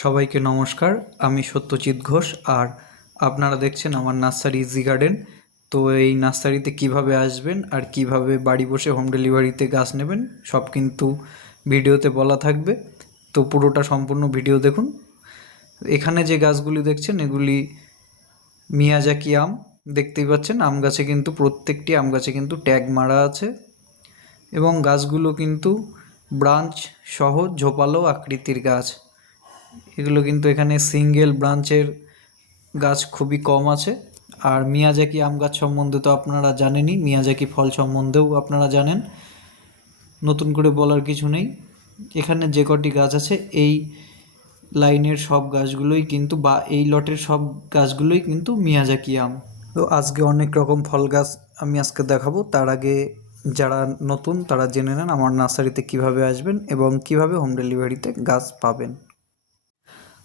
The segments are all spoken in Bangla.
সবাইকে নমস্কার, আমি সত্যজিৎ ঘোষ আর আপনারা দেখছেন আমার নার্সারি ইজি গার্ডেন তো এই নার্সারিতে কীভাবে আসবেন আর কীভাবে বাড়ি বসে হোম ডেলিভারিতে গাছ নেবেন, সব কিন্তু ভিডিওতে বলা থাকবে। তো পুরোটা সম্পূর্ণ ভিডিও দেখুন। এখানে যে গাছগুলি দেখছেন, এগুলি মিয়াজাকি আম। দেখতেই পাচ্ছেন, আম গাছে কিন্তু প্রত্যেকটি, আম গাছে কিন্তু ট্যাগ মারা আছে। এবং গাছগুলো কিন্তু ব্রাঞ্চ সহ ঝোপালো আকৃতির গাছ। এগুলো কিন্তু এখানে সিঙ্গেল ব্রাঞ্চের গাছ খুবই কম আছে। আর মিয়াজাকি আম গাছ সম্বন্ধে তো আপনারা জানেনই, মিয়াজাকি ফল সম্বন্ধেও আপনারা জানেন। নতুন করে বলার কিছু নেই। এখানে যে কটি গাছ আছে, এই লাইনের সব গাছগুলোই কিন্তু বা এই লটের সব গাছগুলোই কিন্তু মিয়াজাকি আম। তো আজকে অনেক রকম ফল গাছ আমি আজকে দেখাবো। তার আগে যারা নতুন, তারা জেনে নেন আমার নার্সারিতে কীভাবে আসবেন এবং কীভাবে হোম ডেলিভারিতে গাছ পাবেন।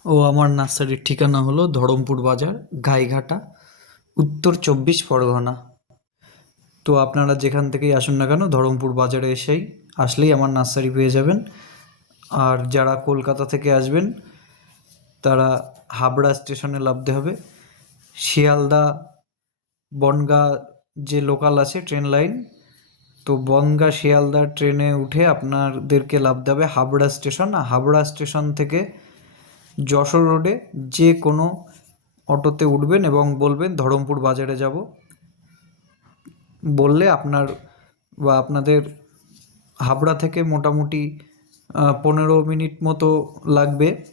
ও আমার নার্সারির ঠিকানা হলো ধরমপুর বাজার, গাইঘাটা, উত্তর চব্বিশ পরগনা। তো আপনারা যেখান থেকেই আসুন না কেন, ধরমপুর বাজারে এসেই আসলেই আমার নার্সারি পেয়ে যাবেন। আর যারা কলকাতা থেকে আসবেন, তারা হাবড়া স্টেশনে লাভতে হবে। শিয়ালদা, বনগা যে লোকাল আছে ট্রেন লাইন, তো বনগা শিয়ালদা ট্রেনে উঠে আপনাদেরকে নামতে হবে হাবড়া স্টেশন। হাবড়া স্টেশন থেকে যশোর রোডে যে কোনো অটোতে উঠবেন এবং বলবেন, ধরমপুর বাজারে যাব। বললে আপনার বা আপনাদের হাবড়া থেকে মোটামুটি পনেরো মিনিট মতো লাগবে।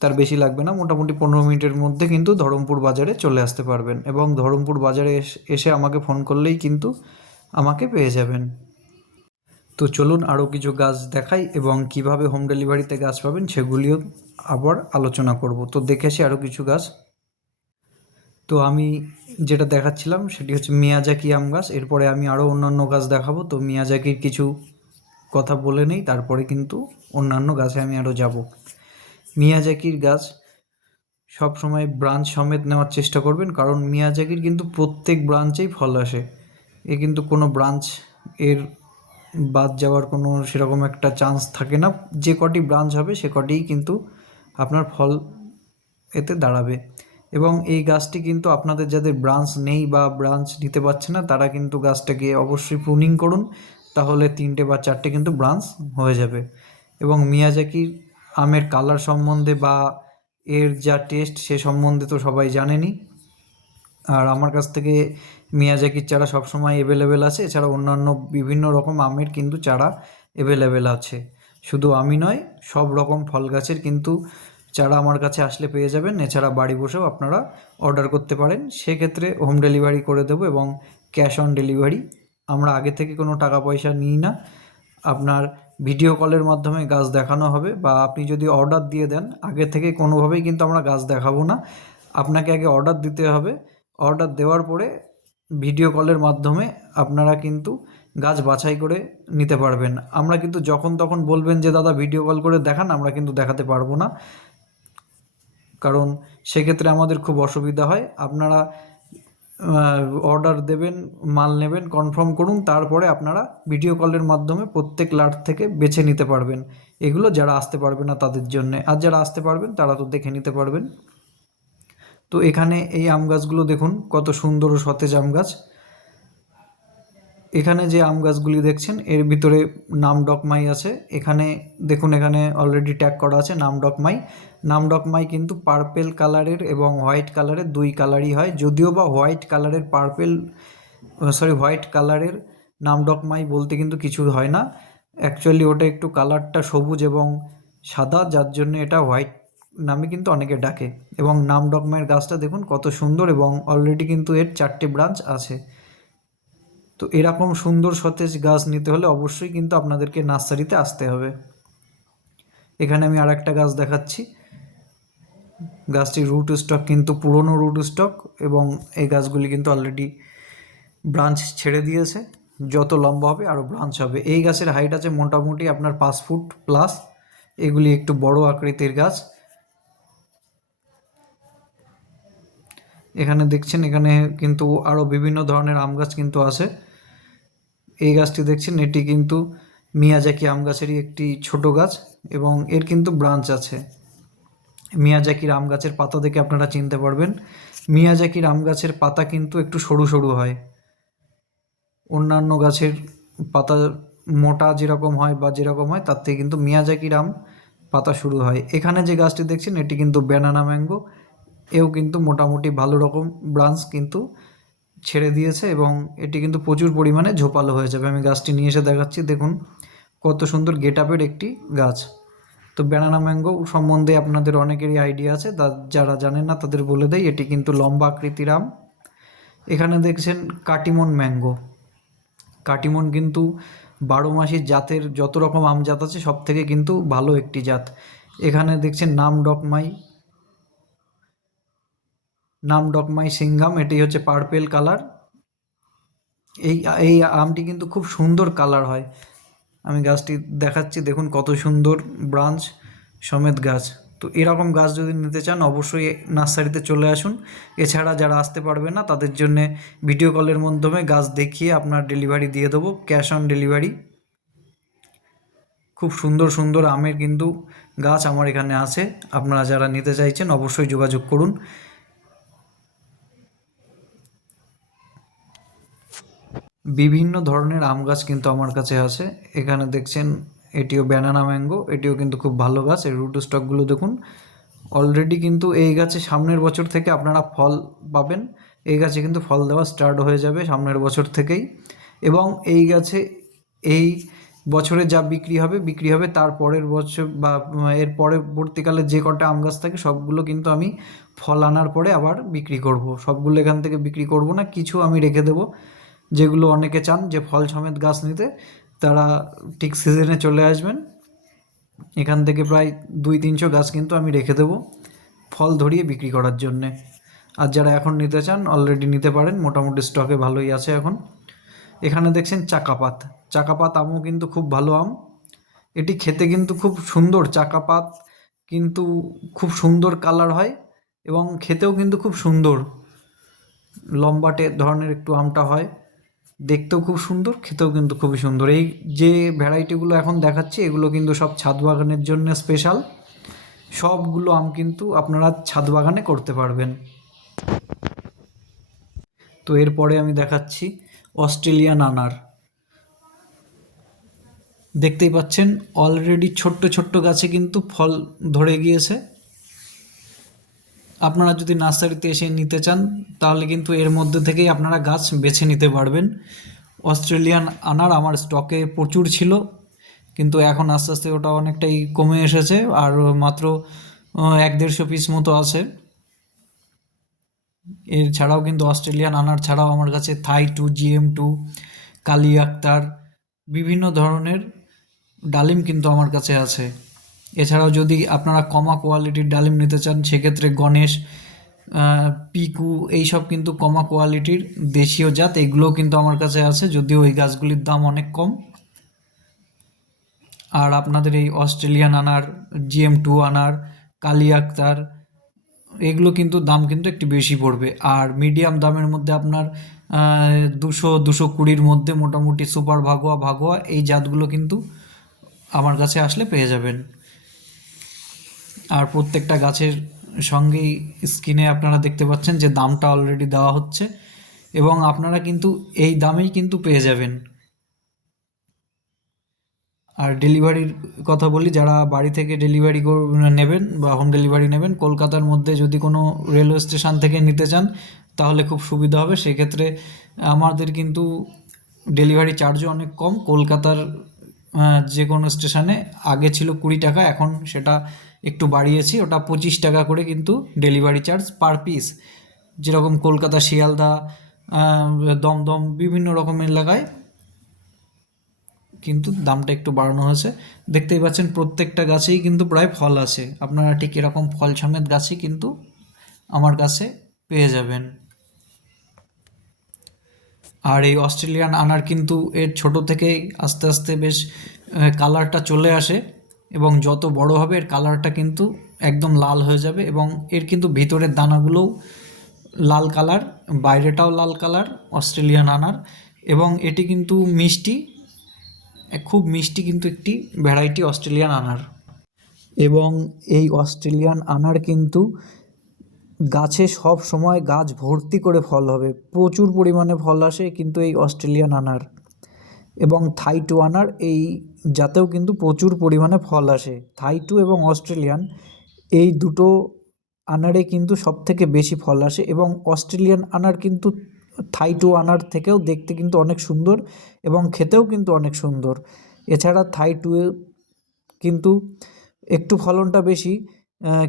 তার বেশি লাগবে না, মোটামুটি পনেরো মিনিটের মধ্যে কিন্তু ধরমপুর বাজারে চলে আসতে পারবেন এবং ধরমপুর বাজারে এস- আমাকে ফোন করলেই কিন্তু আমাকে পেয়ে যাবেন। তো চলুন আরও কিছু গাছ দেখাই এবং কীভাবে হোম ডেলিভারিতে গাছ পাবেন সেগুলিও আবার আলোচনা করব। তো দেখে আসি আরও কিছু গাছ। তো আমি যেটা দেখাচ্ছিলাম সেটি হচ্ছে মিয়াজাকি আম গাছ। এরপরে আমি আরও অন্যান্য গাছ দেখাবো। তো মিয়াজাকির কিছু কথা বলে নেই, তারপরে কিন্তু অন্যান্য গাছে আমি আরও যাব। মিয়াজাকির গাছ সব সময় ব্রাঞ্চ সমেত নেওয়ার চেষ্টা করবেন, কারণ মিয়াজাকির কিন্তু প্রত্যেক ব্রাঞ্চেই ফল আসে। এ কিন্তু কোনো ব্রাঞ্চ এর বাদ যাওয়ার কোনো সেরকম একটা চান্স থাকে না। যে কটি ব্রাঞ্চ হবে সে কটিই কিন্তু আপনার ফল এতে দাঁড়াবে। এবং এই গাছটি কিন্তু আপনাদের যাদের ব্রাঞ্চ নেই বা ব্রাঞ্চ নিতে পারছে না, তারা কিন্তু গাছটাকে অবশ্যই প্রুনিং করুন। তাহলে তিনটে বা চারটে কিন্তু ব্রাঞ্চ হয়ে যাবে। এবং মিয়াজাকির আমের কালার সম্বন্ধে বা এর যা টেস্ট সে সম্বন্ধে তো সবাই জানেনই আর আমার কাছ থেকে মিয়াজাকির চারা সবসময় অ্যাভেলেবেল আছে। এছাড়া অন্যান্য বিভিন্ন রকম আমের কিন্তু চারা অ্যাভেলেবেল আছে। শুধু আমি নয়, সব রকম ফল গাছের কিন্তু চারা আমার কাছে আসলে পেয়ে যাবেন। এছাড়া বাড়ি বসেও আপনারা অর্ডার করতে পারেন। সেক্ষেত্রে হোম ডেলিভারি করে দেবো এবং ক্যাশ অন ডেলিভারি আমরা আগে থেকে কোনো টাকা পয়সা নিই না। আপনার ভিডিও কলের মাধ্যমে গাছ দেখানো হবে বা আপনি যদি অর্ডার দিয়ে দেন, আগে থেকে কোনোভাবেই কিন্তু আমরা গাছ দেখাবো না। আপনাকে আগে অর্ডার দিতে হবে। অর্ডার দেওয়ার পরে ভিডিও কলের মাধ্যমে আপনারা কিন্তু গাছ বাছাই করে নিতে পারবেন। আমরা কিন্তু যখন তখন বলবেন যে, দাদা ভিডিও কল করে দেখান, আমরা কিন্তু দেখাতে পারব না। কারণ সেক্ষেত্রে আমাদের খুব অসুবিধা হয়। আপনারা অর্ডার দেবেন, মাল নেবেন কনফার্ম করুন, তারপরে আপনারা ভিডিও কলের মাধ্যমে প্রত্যেক লাট থেকে বেছে নিতে পারবেন। এগুলো যারা আসতে পারবে না তাদের জন্য। আর যারা আসতে পারবেন, তারা তো দেখে নিতে পারবেন। তো এখানে এই আম গাছগুলো দেখুন, কত সুন্দর ও সতেজ আম গাছ। এখানে যে আম গাছগুলি দেখছেন, এর ভিতরে নাম ডকমাই আছে। এখানে দেখুন, এখানে অলরেডি ট্যাগ করা আছে নাম ডকমাই। নাম ডকমাই কিন্তু পার্পেল কালারের এবং হোয়াইট কালারের দুই কালারই হয়। যদিও বা হোয়াইট কালারের পার্পেল সরি হোয়াইট কালারের নাম ডকমাই বলতে কিন্তু কিছু হয় না। অ্যাকচুয়ালি ওটা একটু কালারটা সবুজ এবং সাদা, যার জন্য এটা হোয়াইট নামে কিন্তু অনেকে ডাকে। এবং নাম ডকমাইয়ের গাছটা দেখুন কত সুন্দর এবং অলরেডি কিন্তু এর চারটে ব্রাঞ্চ আছে। তো এরকম সুন্দর সতেজ গাছ নিতে হলে অবশ্যই কিন্তু আপনাদেরকে নার্সারিতে আসতে হবে। এখানে আমি আর একটা গাছ দেখাচ্ছি। গাছটির রুট স্টক কিন্তু পুরনো রুট স্টক এবং এই গাছগুলি কিন্তু অলরেডি ব্রাঞ্চ ছেড়ে দিয়েছে। যত লম্বা হবে আরও ব্রাঞ্চ হবে। এই গাছের হাইট আছে মোটামুটি আপনার পাঁচ ফুট প্লাস এগুলি একটু বড় আকৃতির গাছ। এখানে দেখছেন, এখানে কিন্তু আরও বিভিন্ন ধরনের আম গাছ কিন্তু আছে। এই গাছটি দেখছেন, এটি কিন্তু মিয়াজাকি আম গাছেরই একটি ছোট গাছ এবং এর কিন্তু ব্রাঞ্চ আছে। মিয়াজাকির আম গাছের পাতা দেখে আপনারা চিনতে পারবেন। মিয়াজাকির আম গাছের পাতা কিন্তু একটু সরু সরু হয়। অন্যান্য গাছের পাতা মোটা যেরকম হয় বা যেরকম হয়, তার থেকে কিন্তু মিয়াজাকির আম পাতা শুরু হয়। এখানে যে গাছটি দেখছেন, এটি কিন্তু ব্যানানা ম্যাঙ্গো। এও কিন্তু মোটামুটি ভালো রকম ব্রাঞ্চ কিন্তু ছেড়ে দিয়েছে এবং এটি কিন্তু প্রচুর পরিমাণে ঝোপালো হয়ে যাবে। আমি গাছটি নিয়ে এসে দেখাচ্ছি, দেখুন কত সুন্দর গেট আপের একটি গাছ। তো ব্যানানা ম্যাঙ্গো সম্বন্ধে আপনাদের অনেকেরই আইডিয়া আছে, তা যারা জানেন না তাদের বলে দেয় এটি কিন্তু লম্বা আকৃতির আম। এখানে দেখছেন কাটিমন ম্যাঙ্গো। কাটিমন কিন্তু বারো মাসি জাতের যত রকম আম জাত আছে সব থেকে কিন্তু ভালো একটি জাত। এখানে দেখছেন নাম ডকমাই নাম ডকমাই সিঙ্গাম এটি হচ্ছে পার্পেল কালার এই এই আমটি কিন্তু খুব সুন্দর কালার হয়। আমি গাছটি দেখাচ্ছি, দেখুন কত সুন্দর ব্রাঞ্চ সমেত গাছ। তো এরকম গাছ যদি নিতে চান, অবশ্যই নার্সারিতে চলে আসুন। এছাড়া যারা আসতে পারবে না, তাদের জন্যে ভিডিও কলের মাধ্যমে গাছ দেখিয়ে আপনার ডেলিভারি দিয়ে দেবো ক্যাশ অন ডেলিভারি খুব সুন্দর সুন্দর আমের কিন্তু গাছ আমার এখানে আছে। আপনারা যারা নিতে চাইছেন, অবশ্যই যোগাযোগ করুন। বিভিন্ন ধরনের আম গাছ কিন্তু আমার কাছে আছে। এখানে দেখছেন, এটিও ব্যানানা ম্যাঙ্গো এটিও কিন্তু খুব ভালো গাছ। এই রুট স্টকগুলো দেখুন। অলরেডি কিন্তু এই গাছে সামনের বছর থেকে আপনারা ফল পাবেন। এই গাছে কিন্তু ফল দেওয়া স্টার্ট হয়ে যাবে সামনের বছর থেকেই। এবং এই গাছে এই বছরে যা বিক্রি হবে বিক্রি হবে তার পরের বছর বা এর পরবর্তীকালে যে কটা আম গাছ থাকে, সবগুলো কিন্তু আমি ফল আনার পরে আবার বিক্রি করব। সবগুলো এখান থেকে বিক্রি করব না, কিছু আমি রেখে দেবো। যেগুলো অনেকে চান যে ফল সমেত গাছ নিতে, তারা ঠিক সিজনে চলে আসবেন। এখান থেকে প্রায় দুই তিনশো গাছ কিন্তু আমি রেখে দেবো ফল ধরিয়ে বিক্রি করার জন্যে। আর যারা এখন নিতে চান অলরেডি নিতে পারেন, মোটামুটি স্টকে ভালোই আছে এখন। এখানে দেখছেন চাকাপাত চাকাপাত আমও কিন্তু খুব ভালো আম। এটি খেতে কিন্তু খুব সুন্দর। চাকাপাত কিন্তু খুব সুন্দর কালার হয় এবং খেতেও কিন্তু খুব সুন্দর। লম্বাটে ধরনের একটু আমটা হয়। দেখতেও খুব সুন্দর, খেতেও কিন্তু খুবই সুন্দর। এই যে ভ্যারাইটিগুলো এখন দেখাচ্ছি, এগুলো কিন্তু সব ছাদ বাগানের জন্য স্পেশাল সবগুলো আম কিন্তু আপনারা ছাদ বাগানে করতে পারবেন। তো এরপরে আমি দেখাচ্ছি অস্ট্রেলিয়ান আনার। দেখতেই পাচ্ছেন অলরেডি ছোট্ট ছোট্ট গাছে কিন্তু ফল ধরে গিয়েছে। আপনারা যদি নার্সারিতে এসে নিতে চান, তাহলে কিন্তু এর মধ্যে থেকেই আপনারা গাছ বেছে নিতে পারবেন। অস্ট্রেলিয়ান আনার আমার স্টকে প্রচুর ছিল, কিন্তু এখন আস্তে আস্তে ওটা অনেকটাই কমে এসেছে, আর মাত্র এক দেড়শো পিস মতো আছে। এর ছাড়াও কিন্তু অস্ট্রেলিয়ান আনার ছাড়াও আমার কাছে Thai two, GM two, Kali Akhtar, বিভিন্ন ধরনের ডালিম কিন্তু আমার কাছে আছে। এছাড়াও যদি আপনারা কমা কোয়ালিটির ডালিম নিতে চান, সেক্ষেত্রে গণেশ পিকু এইসব কিন্তু কমা কোয়ালিটির দেশীয় জাত, এগুলোও কিন্তু আমার কাছে আছে, যদিও ওই গাছগুলির দাম অনেক কম। আর আপনাদের এই অস্ট্রেলিয়ান আনার, জিএম টু আনার, কালি আক্তার, এগুলো কিন্তু দাম কিন্তু একটু বেশি পড়বে। আর মিডিয়াম দামের মধ্যে আপনার দুশো দুশো কুড়ির মধ্যে মোটামুটি সুপার ভাগোয়া ভাগোয়া এই জাতগুলো কিন্তু আমার কাছে আসলে পেয়ে যাবেন। আর প্রত্যেকটা গাছের সঙ্গেই স্ক্রিনে আপনারা দেখতে পাচ্ছেন যে দামটা অলরেডি দেওয়া হচ্ছে। এবং আপনারা কিন্তু এই দামেই কিন্তু পেয়ে যাবেন। আর ডেলিভারির কথা বলি, যারা বাড়ি থেকে ডেলিভারি নেবেন বা হোম ডেলিভারি নেবেন, কলকাতার মধ্যে যদি কোনো রেলওয়ে স্টেশন থেকে নিতে চান, তাহলে খুব সুবিধা হবে। সেক্ষেত্রে আমাদের কিন্তু ডেলিভারি চার্জও অনেক কম। কলকাতার যে কোনো স্টেশনে আগে ছিল কুড়ি টাকা, এখন সেটা একটু বাড়িয়েছি, ওটা পঁচিশ টাকা করে কিন্তু ডেলিভারি চার্জ পার পিস যেরকম কলকাতা, শিয়ালদা দমদম বিভিন্ন রকমের এলাকায় কিন্তু দামটা একটু বাড়ানো হয়েছে। দেখতেই পাচ্ছেন প্রত্যেকটা গাছেই কিন্তু প্রায় ফল আছে। আপনারা ঠিক এরকম ফল সমেত গাছই কিন্তু আমার কাছে পেয়ে যাবেন। আর এই অস্ট্রেলিয়ান আনার কিন্তু এর ছোট থেকেই আস্তে আস্তে বেশ কালারটা চলে আসে। এবং যত বড় হবে এর কালারটা কিন্তু একদম লাল হয়ে যাবে এবং এর কিন্তু ভিতরের দানাগুলোও লাল কালার বাইরেটাও লাল কালার অস্ট্রেলিয়ান আনার এবং এটি কিন্তু মিষ্টি খুব মিষ্টি কিন্তু একটি ভ্যারাইটি অস্ট্রেলিয়ান আনার। এবং এই অস্ট্রেলিয়ান আনার কিন্তু গাছে সব সময় গাছ ভর্তি করে ফল হবে, প্রচুর পরিমাণে ফল আসে কিন্তু এই অস্ট্রেলিয়ান আনার। এবং থাই টু আনার এই জাতেও কিন্তু প্রচুর পরিমাণে ফল আসে। থাই টু এবং অস্ট্রেলিয়ান এই দুটো আনারে কিন্তু সব থেকে বেশি ফল আসে এবং অস্ট্রেলিয়ান আনার কিন্তু থাই টু আনার থেকেও দেখতে কিন্তু অনেক সুন্দর এবং খেতেও কিন্তু অনেক সুন্দর। এছাড়া থাই টু কিন্তু একটু ফলনটা বেশি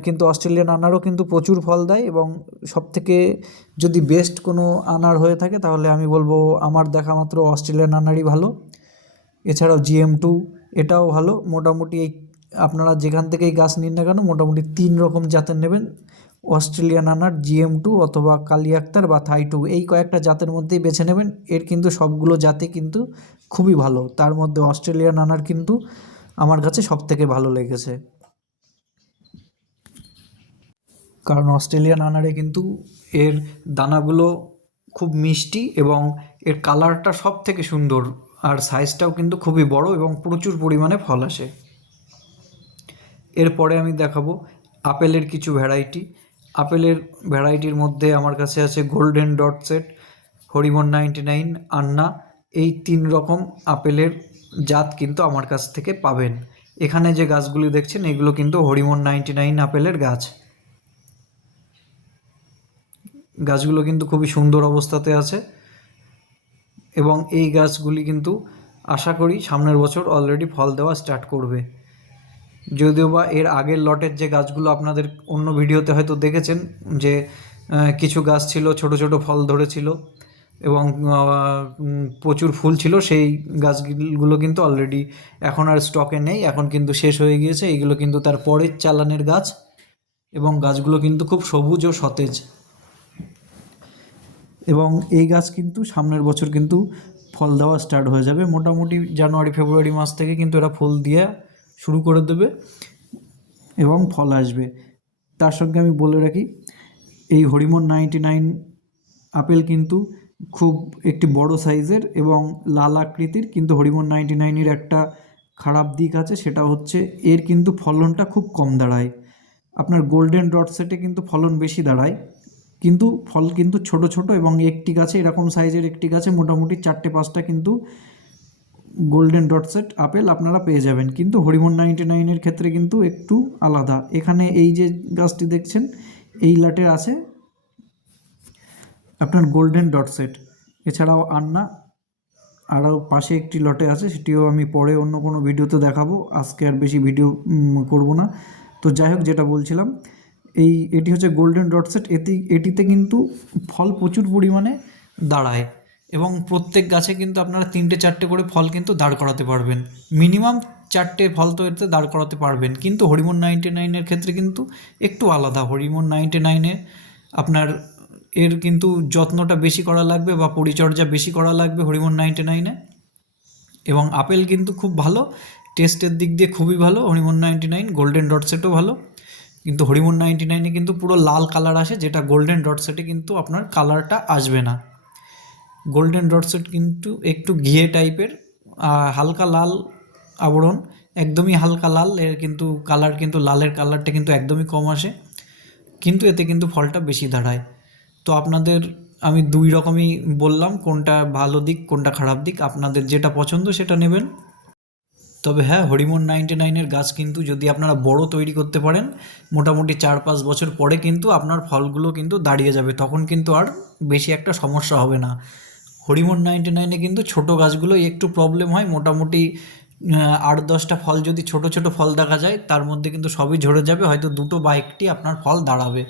কিন্তু অস্ট্রেলিয়ান আনারও কিন্তু প্রচুর ফল দেয় এবং সব থেকে যদি বেস্ট কোনো আনার হয়ে থাকে তাহলে আমি বলব আমার দেখা মাত্র অস্ট্রেলিয়ান আনারই ভালো। এছাড়াও জিএম টু এটাও ভালো। মোটামুটি এই আপনারা যেখান থেকেই গাছ নিন না কেন, মোটামুটি তিন রকম জাতের নেবেন। অস্ট্রেলিয়ান আনার জিএম টু অথবা কালি আক্তার বা থাই টু এই কয়েকটা জাতের মধ্যেই বেছে নেবেন। এর কিন্তু সবগুলো জাতি কিন্তু খুবই ভালো। তার মধ্যে অস্ট্রেলিয়ান আনার কিন্তু আমার কাছে সব থেকে ভালো লেগেছে। কারণ অস্ট্রেলিয়ান আনারে কিন্তু এর দানাগুলো খুব মিষ্টি এবং এর কালারটা সব থেকে সুন্দর। আর সাইজটাও কিন্তু খুবই বড় এবং প্রচুর পরিমাণে ফল আসে। এরপরে আমি দেখাবো আপেলের কিছু ভ্যারাইটি আপেলের ভ্যারাইটির মধ্যে আমার কাছে আছে Golden Dorset Hariman ninety nine Anna. এই তিন রকম আপেলের জাত কিন্তু আমার কাছ থেকে পাবেন। এখানে যে গাছগুলি দেখছেন, এগুলো কিন্তু হরিমন নাইনটি নাইন আপেলের গাছ। গাছগুলো কিন্তু খুবই সুন্দর অবস্থাতে আছে। এবং এই গাছগুলি কিন্তু আশা করি সামনের বছর অলরেডি ফল দেওয়া স্টার্ট করবে। যদিও বা এর আগের লটের যে গাছগুলো আপনাদের অন্য ভিডিওতে হয়তো দেখেছেন যে কিছু গাছ ছিল, ছোট ছোট ফল ধরেছিল এবং প্রচুর ফুল ছিল, সেই গাছগুলো কিন্তু অলরেডি এখন আর স্টকে নেই, এখন কিন্তু শেষ হয়ে গিয়েছে। এইগুলো কিন্তু তার পরের চালানের গাছ এবং গাছগুলো কিন্তু খুব সবুজ ও সতেজ। এবং এই গাছ কিন্তু সামনের বছর কিন্তু ফল দেওয়া স্টার্ট হয়ে যাবে। মোটামুটি জানুয়ারি, ফেব্রুয়ারি মাস থেকে কিন্তু এরা ফুল দিয়ে শুরু করে দেবে এবং ফল আসবে। তার সঙ্গে আমি বলে রাখি, এই হরিমন নাইনটি নাইন আপেল কিন্তু খুব একটি বড় সাইজের এবং লাল আকৃতির, কিন্তু হরিমন নাইনটি নাইনের একটা খারাপ দিক আছে, সেটা হচ্ছে এর কিন্তু ফলনটা খুব কম দাঁড়ায়। আপনার গোল্ডেন ডট সেটে কিন্তু ফলন বেশি দাঁড়ায়। কিন্তু ফল কিন্তু ছোট ছোট এবং একটি গাছে এরকম সাইজের একটি গাছে মোটামুটি চারটে পাঁচটা কিন্তু গোল্ডেন ডট সেট আপেল আপনারা পেয়ে যাবেন। কিন্তু হরিমন নাইনটি নাইনের ক্ষেত্রে কিন্তু একটু আলাদা। এখানে এই যে গাছটি দেখছেন, এই লাটের আছে আপনার গোল্ডেন ডট সেট এছাড়াও আন্না, আরও পাশে একটি লটে আছে, সেটিও আমি পরে অন্য কোনো ভিডিওতে দেখাবো। আজকে আর বেশি ভিডিও করব না। তো যাই হোক, যেটা বলছিলাম এই, এটি হচ্ছে গোল্ডেন ডট সেট এটি এটিতে কিন্তু ফল প্রচুর পরিমাণে দাঁড়ায় এবং প্রত্যেক গাছে কিন্তু আপনারা তিনটে, চারটে করে ফল কিন্তু দাঁড় করাতে পারবেন। মিনিমাম চারটে ফল তো এতে দাঁড় করাতে পারবেন। কিন্তু হরিমন নাইনটি নাইনের ক্ষেত্রে কিন্তু একটু আলাদা। হরিমন নাইনটি নাইনে আপনার এর কিন্তু যত্নটা বেশি করা লাগবে বা পরিচর্যা বেশি করা লাগবে হরিমন নাইনটি নাইনে এবং আপেল কিন্তু খুব ভালো। টেস্টের দিক দিয়ে খুবই ভালো। Hariman ninety nine golden dot সেটও ভালো। কিন্তু হরিমন নাইনটি নাইনে কিন্তু পুরো লাল কালার আসে, যেটা গোল্ডেন ডট সেটে কিন্তু আপনার কালারটা আসবে না। গোল্ডেন ডট সেট কিন্তু একটু ঘিয়ে টাইপের হালকা লাল আবরণ, একদমই হালকা লাল, এর কিন্তু কালার কিন্তু লালের কালারটা কিন্তু একদমই কম আসে, কিন্তু এতে কিন্তু ফলটা বেশি দাঁড়ায়। তো আপনাদের আমি দুই রকমই বললাম, কোনটা ভালো দিক, কোনটা খারাপ দিক, আপনাদের যেটা পছন্দ সেটা নেবেন। তবে হ্যাঁ হরিমন নাইনটি নাইনের গাছ কিন্তু যদি আপনারা বড় তৈরি করতে পারেন, মোটামুটি চার পাঁচ বছর পরে কিন্তু আপনার ফলগুলো কিন্তু দাঁড়িয়ে যাবে, তখন কিন্তু আর বেশি একটা সমস্যা হবে না। হরিমন নাইনটি নাইনে কিন্তু ছোটো গাছগুলো একটু প্রবলেম হয়, মোটামুটি আট দশটা ফল যদি ছোট ছোট ফল দেখা যায়, তার মধ্যে কিন্তু সবই ঝরে যাবে, হয়তো দুটো বা একটি আপনার ফল দাঁড়াবে।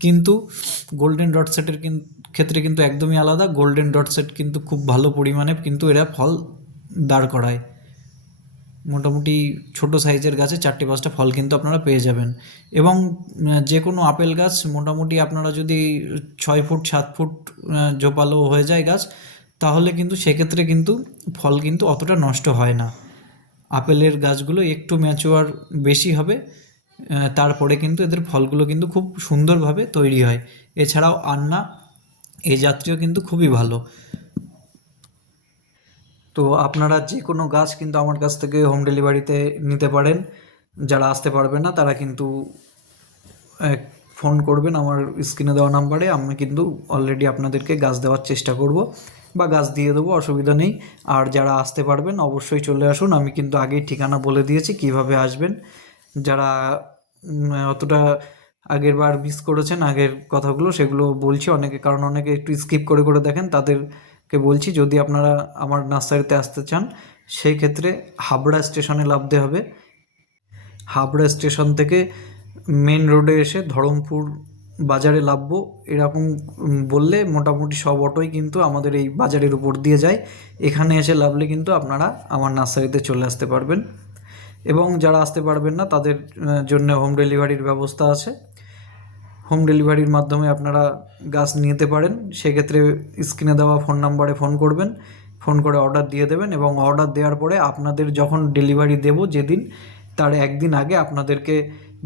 কিন্তু গোল্ডেন ডট সেটের ক্ষেত্রে কিন্তু একদমই আলাদা গোল্ডেন ডট সেট কিন্তু খুব ভালো পরিমাণে কিন্তু এরা ফল দাঁড় করায়। মোটামুটি ছোট সাইজের গাছে চারটে পাঁচটা ফল কিন্তু আপনারা পেয়ে যাবেন। এবং যে কোনো আপেল গাছ, মোটামুটি আপনারা যদি ছয় ফুট, সাত ফুট জোপালো হয়ে যায় গাছ, তাহলে কিন্তু সেক্ষেত্রে কিন্তু ফল কিন্তু অতটা নষ্ট হয় না। আপেলের গাছগুলো একটু ম্যাচুয়ার বেশি হবে তারপরে কিন্তু এদের ফলগুলো কিন্তু খুব সুন্দরভাবে তৈরি হয়। এছাড়াও আন্না, এই জাতীয় কিন্তু খুবই ভালো। তো আপনারা যে কোনো গাছ কিন্তু আমার কাছ থেকে হোম ডেলিভারিতে নিতে পারেন। যারা আসতে পারবে না, তারা কিন্তু ফোন করবেন আমার স্ক্রিনে দেওয়া নাম্বারে আমি কিন্তু অলরেডি আপনাদেরকে গাছ দেওয়ার চেষ্টা করব বা গাছ দিয়ে দেবো, অসুবিধা নেই। আর যারা আসতে পারবেন, অবশ্যই চলে আসুন। আমি কিন্তু আগেই ঠিকানা বলে দিয়েছি কীভাবে আসবেন। যারা অতটা আগের বার মিস করেছেন, আগের কথাগুলো, সেগুলো বলছি। অনেকে, কারণ অনেকে একটু স্কিপ করে করে দেখেন। তাদেরকে বলছি, যদি আপনারা আমার নার্সারিতে আসতে চান, সেই ক্ষেত্রে হাবড়া স্টেশনে নামতে হবে। হাবড়া স্টেশন থেকে মেন রোডে এসে ধরমপুর বাজারে নামবো এরকম বললে মোটামুটি সব অটোই কিন্তু আমাদের এই বাজারের উপর দিয়ে যায়। এখানে এসে নামলে কিন্তু আপনারা আমার নার্সারিতে চলে আসতে পারবেন। এবং যারা আসতে পারবেন না, তাদের জন্য হোম ডেলিভারির ব্যবস্থা আছে। হোম ডেলিভারির মাধ্যমে আপনারা গাছ নিতে পারেন। সেক্ষেত্রে স্ক্রিনে দেওয়া ফোন নাম্বারে ফোন করবেন, ফোন করে অর্ডার দিয়ে দেবেন এবং অর্ডার দেওয়ার পরে আপনাদের যখন ডেলিভারি দেব যেদিন, তার একদিন আগে আপনাদেরকে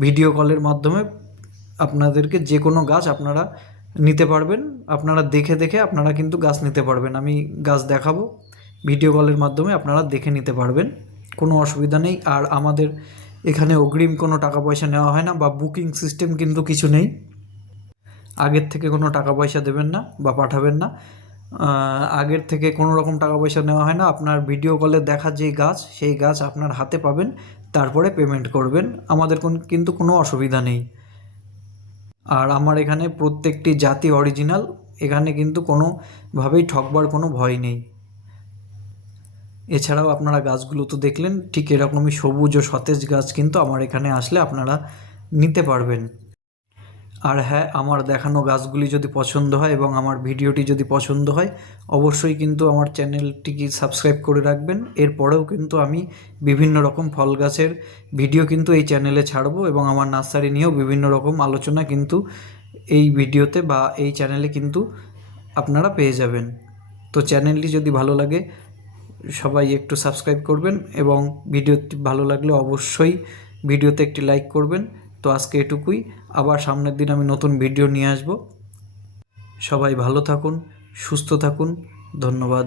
ভিডিও কলের মাধ্যমে আপনাদেরকে যে কোনো গাছ আপনারা নিতে পারবেন। আপনারা দেখে দেখে আপনারা কিন্তু গাছ নিতে পারবেন। আমি গাছ দেখাবো, ভিডিও কলের মাধ্যমে আপনারা দেখে নিতে পারবেন, কোনো অসুবিধা নেই। আর আমাদের এখানে অগ্রিম কোনো টাকা পয়সা নেওয়া হয় না বা বুকিং সিস্টেম কিন্তু কিছু নেই। আগের থেকে কোনো টাকা পয়সা দেবেন না বা পাঠাবেন না। আগের থেকে কোনো রকম টাকা পয়সা নেওয়া হয় না। আপনার ভিডিও কলে দেখা যে গাছ, সেই গাছ আপনার হাতে পাবেন, তারপরে পেমেন্ট করবেন। আমাদের কোন, কিন্তু কোনো অসুবিধা নেই। আর আমার এখানে প্রত্যেকটি জাতি অরিজিনাল এখানে কিন্তু কোনোভাবেই ঠকবার কোনো ভয় নেই। এছাড়াও আপনারা গাছগুলো তো দেখলেন, ঠিক এরকমই সবুজ ও সতেজ গাছ কিন্তু আমার এখানে আসলে আপনারা নিতে পারবেন। আর হ্যাঁ আমার দেখানো গাছগুলি যদি পছন্দ হয় এবং আমার ভিডিওটি যদি পছন্দ হয়, অবশ্যই কিন্তু আমার চ্যানেলটিকে সাবস্ক্রাইব করে রাখবেন। এরপরেও কিন্তু আমি বিভিন্ন রকম ফল গাছের ভিডিও কিন্তু এই চ্যানেলে ছাড়বো এবং আমার নার্সারি নিয়েও বিভিন্ন রকম আলোচনা কিন্তু এই ভিডিওতে বা এই চ্যানেলে কিন্তু আপনারা পেয়ে যাবেন। তো চ্যানেলটি যদি ভালো লাগে, সবাই একটু সাবস্ক্রাইব করবেন এবং ভিডিওটি ভালো লাগলে অবশ্যই ভিডিওতে একটি লাইক করবেন। তো আজকে এটুকুই। আবার সামনের দিন আমি নতুন ভিডিও নিয়ে আসব। সবাই ভালো থাকুন, সুস্থ থাকুন। ধন্যবাদ।